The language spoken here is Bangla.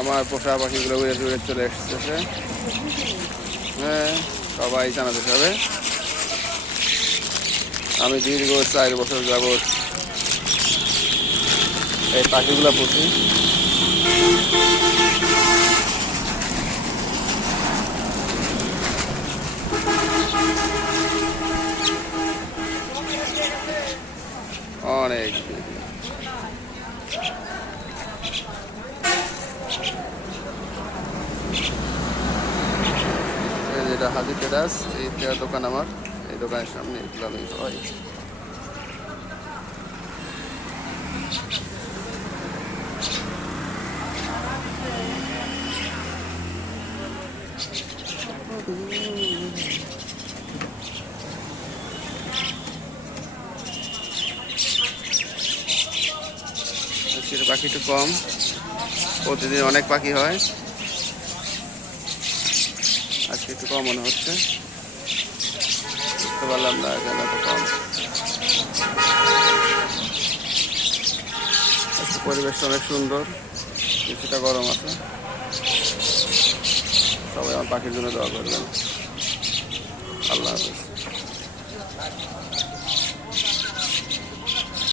আমার পোষা পাখিগুলো উড়ে উড়ে চলে এসেছে। হ্যাঁ, সবাই জানাতে হবে। আমি দীর্ঘ 4 বছর যাবৎ এই পাখিগুলো পুষি। অনেক এটা হাজি টেরাস, এই দোকান আমার। এই দোকানের সামনে এগুলো আমি হয়। পাখি একটু কম, প্রতিদিন অনেক পাখি হয়, আজকে একটু কম মনে হচ্ছে। বুঝতে পারলাম না কেন এত কম। আজকে পরিবেশটা অনেক সুন্দর, কিছুটা গরম আছে। সবাই আমার পাখির জন্য দোয়া করবেন। আল্লাহ হাফেজ।